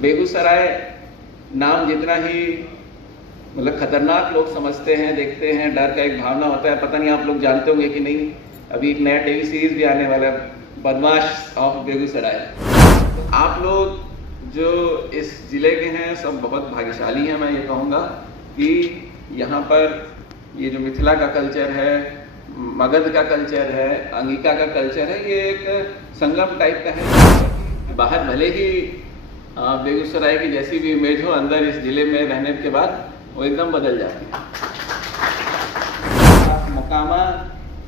बेगूसराय नाम जितना ही मतलब खतरनाक लोग समझते हैं, देखते हैं, डर का एक भावना होता है। पता नहीं आप लोग जानते होंगे कि नहीं, अभी एक नया टीवी सीरीज भी आने वाला है, बदमाश ऑफ बेगूसराय। आप लोग जो इस जिले के हैं सब बहुत भाग्यशाली हैं। मैं ये कहूँगा कि यहाँ पर ये जो मिथिला का कल्चर है, मगध का कल्चर है, अंगिका का कल्चर है, ये एक संगम टाइप का है। बाहर भले ही बेगूसराय की जैसी भी इमेज हो, अंदर इस जिले में रहने के बाद वो एकदम बदल जाती है। मोकामा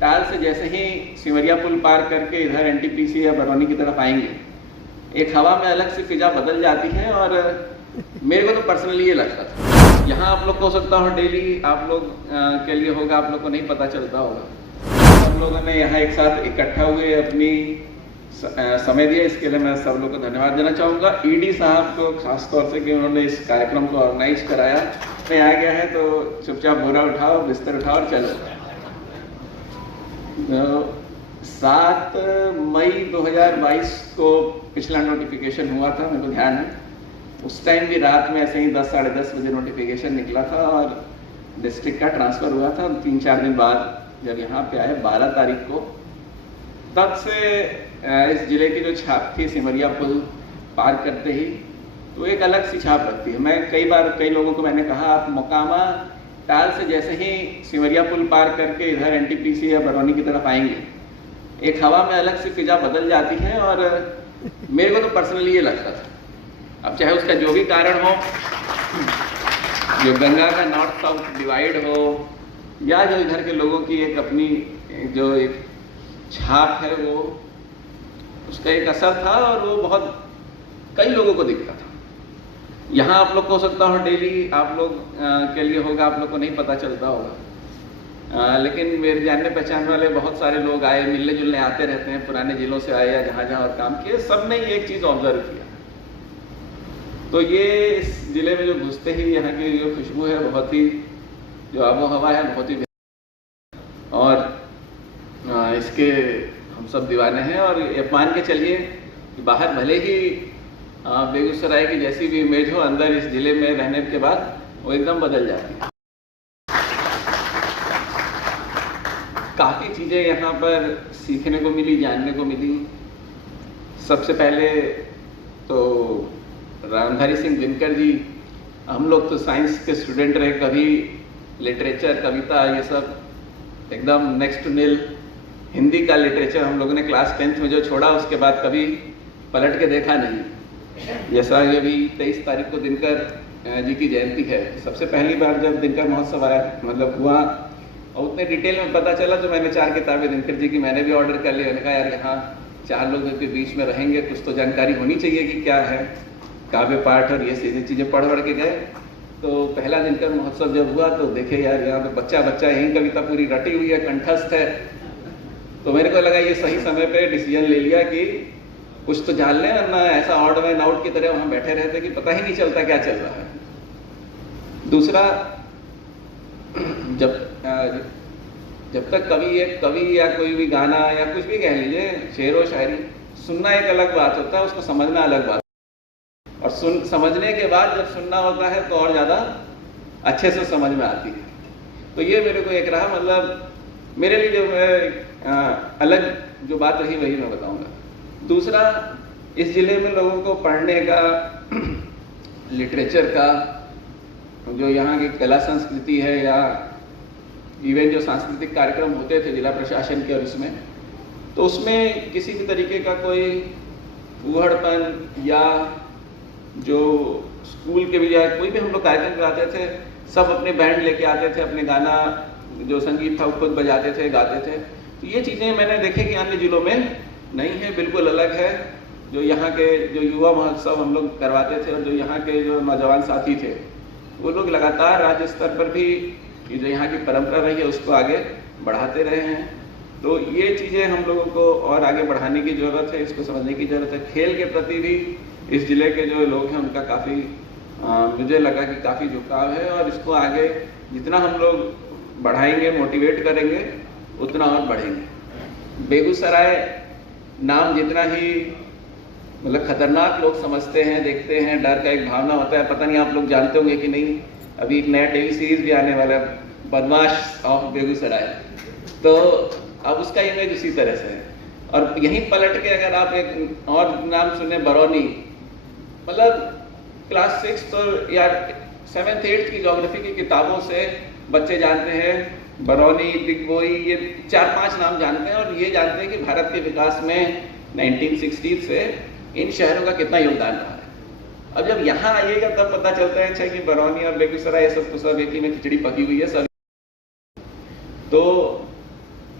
टाल से जैसे ही सिमरिया पुल पार करके इधर एनटीपीसी या बरौनी की तरफ आएंगे, एक हवा में अलग से फिजा बदल जाती है। और मेरे को तो पर्सनली ये लगता था, यहाँ आप लोग को हो सकता हो डेली आप लोग के लिए होगा, आप लोग को नहीं पता चलता होगा। हम लोगों ने यहाँ एक साथ इकट्ठा हुए अपनी समय दिया, इसके लिए मैं सब लोग को धन्यवाद देना चाहूँगा। ईडी साहब को खासतौर से कि उन्होंने इस कार्यक्रम को ऑर्गेनाइज कराया। मैं आ गया है तो चुपचाप बोरा उठाओ, बिस्तर उठाओ और चलो। 7 मई 2022 को पिछला नोटिफिकेशन हुआ था, मेरे को ध्यान है। उस टाइम भी रात में ऐसे ही 10 साढ़े 10 बजे नोटिफिकेशन निकला था और डिस्ट्रिक्ट का ट्रांसफ़र हुआ था। 3-4 दिन बाद जब यहाँ पे आए 12 तारीख को, तब से इस जिले की जो छाप थी सिमरिया पुल पार करते ही, तो एक अलग सी छाप रखती है। मैं कई लोगों को मैंने कहा, आप मोकामा टाल से जैसे ही सिमरिया पुल पार करके इधर एनटीपीसी या बरौनी की तरफ आएंगे, एक हवा में अलग सी फिजा बदल जाती है। और मेरे को तो पर्सनली ये लगता था, अब चाहे उसका जो भी कारण हो, जो गंगा का नॉर्थ साउथ डिवाइड हो, या जो इधर के लोगों की एक अपनी जो एक छाप है, वो उसका एक असर था और वो बहुत कई लोगों को दिखता था। यहाँ आप लोग को हो सकता हो डेली आप लोग के लिए होगा, आप लोग को नहीं पता चलता होगा। लेकिन मेरे जानने पहचान वाले बहुत सारे लोग आए, मिलने जुलने आते रहते हैं, पुराने जिलों से आए या जहाँ जहाँ और काम किए, सब ने एक चीज़ ऑब्जर्व किया। तो ये इस जिले में जो घुसते ही यहाँ की जो खुशबू है, बहुत ही जो आबो हवा है, बहुत ही, और इसके हम सब दीवाने हैं। और ये मान के चलिए कि बाहर भले ही बेगूसराय की जैसी भी इमेज हो, अंदर इस जिले में रहने के बाद वो एकदम बदल जाती है। काफ़ी चीज़ें यहाँ पर सीखने को मिली, जानने को मिली। सबसे पहले तो रामधारी सिंह दिनकर जी, हम लोग तो साइंस के स्टूडेंट रहे, कभी लिटरेचर, कविता, ये सब एकदम नेक्स्ट टू नील। हिंदी का लिटरेचर हम लोगों ने क्लास 10th में जो छोड़ा, उसके बाद कभी पलट के देखा नहीं। जैसा ये भी 23 तारीख को दिनकर जी की जयंती है, सबसे पहली बार जब दिनकर महोत्सव आया, मतलब हुआ, और उतने डिटेल में पता चला, तो मैंने 4 किताबें दिनकर जी की मैंने भी ऑर्डर कर ली। मैंने कहा यार, यहाँ 4 लोगों के बीच में रहेंगे, कुछ तो जानकारी होनी चाहिए कि क्या है काव्य पाठ और ये सीधी चीज़ें पढ़ के गए। तो पहला दिनकर महोत्सव जब हुआ तो देखे यार, यहाँ पे बच्चा यही कविता पूरी रटी हुई है, कंठस्थ है। तो मेरे को लगा ये सही समय पे डिसीजन ले लिया कि कुछ तो जान लें, वरना ऐसा ऑड मैन आउट की तरह वहाँ बैठे रहते कि पता ही नहीं चलता क्या चल रहा है। दूसरा, जब तक कवि या कोई भी गाना या कुछ भी कह लीजिए, शेर व शायरी सुनना एक अलग बात होता है, उसको समझना अलग बात, और समझने के बाद जब सुनना होता है तो और ज़्यादा अच्छे से समझ में आती है। तो ये मेरे को एक रहा, मतलब मेरे लिए जो है अलग जो बात रही वही मैं बताऊंगा। दूसरा, इस जिले में लोगों को पढ़ने का, लिटरेचर का, जो यहाँ की कला संस्कृति है, या इवन जो सांस्कृतिक कार्यक्रम होते थे जिला प्रशासन के और इसमें, तो उसमें किसी भी तरीके का कोई फूहड़पन या जो स्कूल के भी या कोई भी हम लोग कार्यक्रम कराते थे, सब अपने बैंड लेके आते थे, अपने गाना जो संगीत था वो खुद बजाते थे, गाते थे। तो ये चीज़ें मैंने देखे कि अन्य जिलों में नहीं है, बिल्कुल अलग है। जो यहाँ के जो युवा महोत्सव हम लोग करवाते थे और जो यहाँ के जो नौजवान साथी थे, वो लोग लगातार राज्य स्तर पर भी ये जो यहाँ की परंपरा रही है उसको आगे बढ़ाते रहे हैं। तो ये चीज़ें हम लोगों को और आगे बढ़ाने की ज़रूरत है, इसको समझने की ज़रूरत है। खेल के प्रति भी इस जिले के जो लोग हैं उनका काफ़ी मुझे लगा कि काफ़ी झुकाव है, और इसको आगे जितना हम लोग बढ़ाएंगे, मोटिवेट करेंगे, उतना और बढ़ेंगे। बेगूसराय नाम जितना ही मतलब खतरनाक लोग समझते हैं, देखते हैं, डर का एक भावना होता है। पता नहीं आप लोग जानते होंगे कि नहीं, अभी एक नया टीवी सीरीज भी आने वाला है, बदमाश ऑफ बेगूसराय। तो अब उसका इमेज उसी तरह से है। और यहीं पलट के अगर आप एक और नाम सुने, बरौनी, मतलब क्लास 6 और या 7th 8th की ज्योग्राफी की किताबों से बच्चे जानते हैं बरौनी, दिग्बोई, ये 4-5 नाम जानते हैं और ये जानते हैं कि भारत के विकास में 1960 से इन शहरों का कितना योगदान रहा है। अब जब यहाँ आइएगा तब पता चलता है अच्छा कि बरौनी और बेगूसराय ये सब तो सब एक ही में खिचड़ी पकी हुई है सब। तो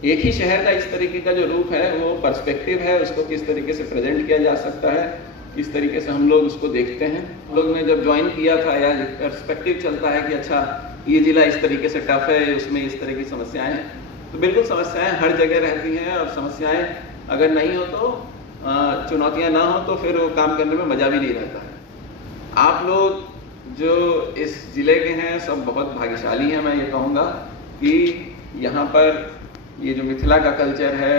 एक ही शहर का इस तरीके का जो रूप है वो पर्सपेक्टिव है, उसको किस तरीके से प्रेजेंट किया जा सकता है, किस तरीके से हम लोग उसको देखते हैं। हम लोग ने जब ज्वाइन किया था या पर्सपेक्टिव चलता है कि अच्छा ये जिला इस तरीके से टफ है, उसमें इस तरह की समस्याएं हैं, तो बिल्कुल समस्याएं हर जगह रहती हैं और समस्याएं अगर नहीं हो तो चुनौतियां ना हो तो फिर वो काम करने में मजा भी नहीं रहता है। आप लोग जो इस जिले के हैं सब बहुत भाग्यशाली हैं। मैं ये कहूँगा कि यहाँ पर ये जो मिथिला का कल्चर है,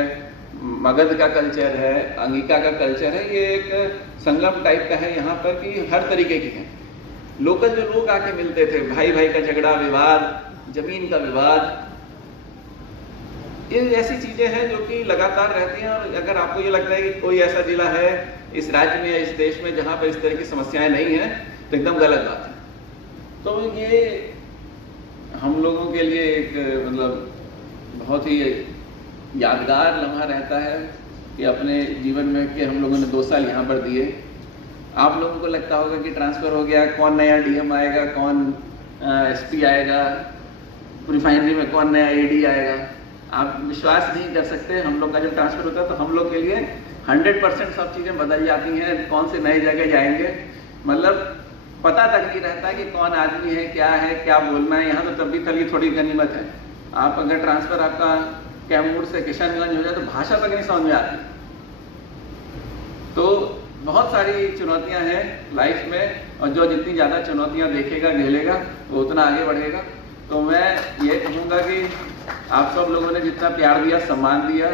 मगध का कल्चर है, अंगिका का कल्चर है, ये एक संगम टाइप का है यहाँ पर कि हर तरीके के हैं। लोकल जो लोग आके मिलते थे, भाई भाई का झगड़ा, विवाद, जमीन का विवाद, ये ऐसी चीजें हैं जो कि लगातार रहती हैं। और अगर आपको ये लगता है कि कोई ऐसा जिला है इस राज्य में या इस देश में जहाँ पर इस तरह की समस्याएं नहीं हैं, तो एकदम गलत बात है। तो ये हम लोगों के लिए एक मतलब बहुत ही यादगार लम्हा रहता है कि अपने जीवन में कि हम लोगों ने 2 साल यहाँ पर दिए। आप लोगों को लगता होगा कि ट्रांसफ़र हो गया, कौन नया डीएम आएगा, कौन एसपी आएगा, रिफाइनरी में कौन नया एडी आएगा। आप विश्वास नहीं कर सकते, हम लोग का जब ट्रांसफ़र होता है तो हम लोग के लिए 100% सब चीज़ें बदल जाती हैं। कौन से नए जगह जाएंगे, मतलब पता तक नहीं रहता कि कौन आदमी है, क्या बोलना है। यहाँ तो तब भी थली थोड़ी गनीमत है। आप अगर ट्रांसफ़र आपका कैमूर से किशनगंज हो जाए तो भाषा तक नहीं समझ में आती। तो बहुत सारी चुनौतियां हैं लाइफ में, और जो जितनी ज़्यादा चुनौतियां देखेगा, झेलेगा, वो उतना आगे बढ़ेगा। तो मैं ये कहूँगा कि आप सब लोगों ने जितना प्यार दिया, सम्मान दिया,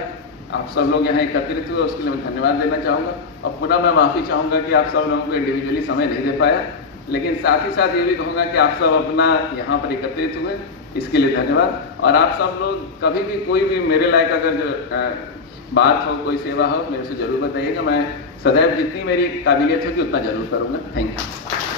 आप सब लोग यहाँ एकत्रित हुए, उसके लिए मैं धन्यवाद देना चाहूँगा। और पुनः मैं माफ़ी चाहूँगा कि आप सब लोगों को इंडिविजुअली समय नहीं दे पाया, लेकिन साथ ही साथ ये भी कहूँगा कि आप सब अपना यहाँ पर एकत्रित हुए, इसके लिए धन्यवाद। और आप सब लोग कभी भी कोई भी मेरे लायक अगर जो बात हो, कोई सेवा हो, मेरे से जरूर बताइएगा। मैं सदैव जितनी मेरी काबिलियत होगी उतना जरूर करूँगा। Thank you.